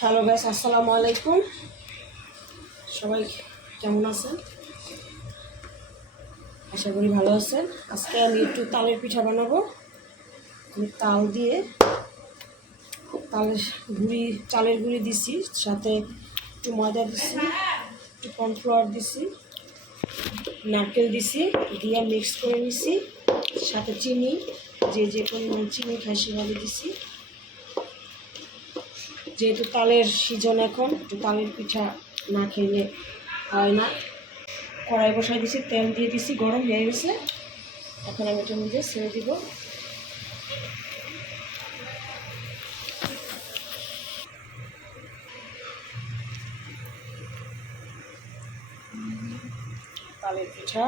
Hello guys, আসসালামু আলাইকুম। সবাই কেমন আছেন? আশা করি ভালো আছেন। আজকে আমি একটু তালের পিঠা বানাবো। আমি তাল দিয়ে চালের গুঁড়ি দিছি, সাথে একটু ময়দা দিছি, একটু কর্নফ্লাওয়ার দিছি, নারকেল দিছি, দিয়ে মিক্স করে নিছি। সাথে চিনি, যে পরিমাণ চিনি খাই সেভাবে দিছি। যেহেতু তালের সিজন, এখন একটু তালের পিঠা না খেলে হয় না। কড়াই বসাই দিছি, তেল দিয়ে দিছি, গরম হয়ে গেছে। এখন আমি এটার মধ্যে ছেড়ে দিব। তালের পিঠা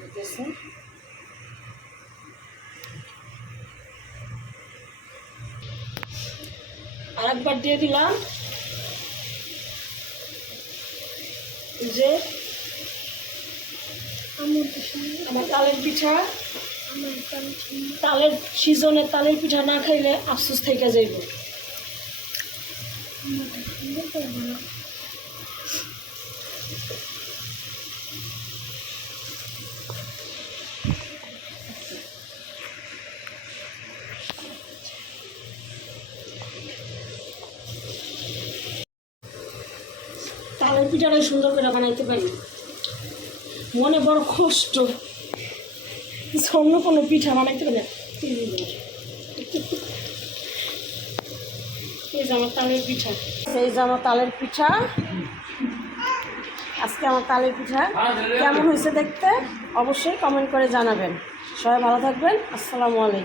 দিতেছে, আর একবার দিয়ে দিলাম যে আমার তালের পিঠা। তালের সিজনে তালের পিঠা না খাইলে আফসোস থেকে যাইব। তালের পিঠাটা সুন্দর করে বানাইতে পারি, মনে বড় কষ্ট। অন্য কোনো পিঠা বানাইতে পারি। এই যে আমার তালের পিঠা, আজকে আমার তালের পিঠা কেমন হয়েছে দেখতে অবশ্যই কমেন্ট করে জানাবেন। সবাই ভালো থাকবেন। আসসালামু আলাইকুম।